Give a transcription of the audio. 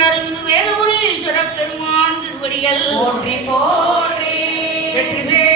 அருள்மிகு வேதபுரீஸ்வர பெருமான் திருப்படிகள் போற்றி போற்றி. வெற்றிவேல்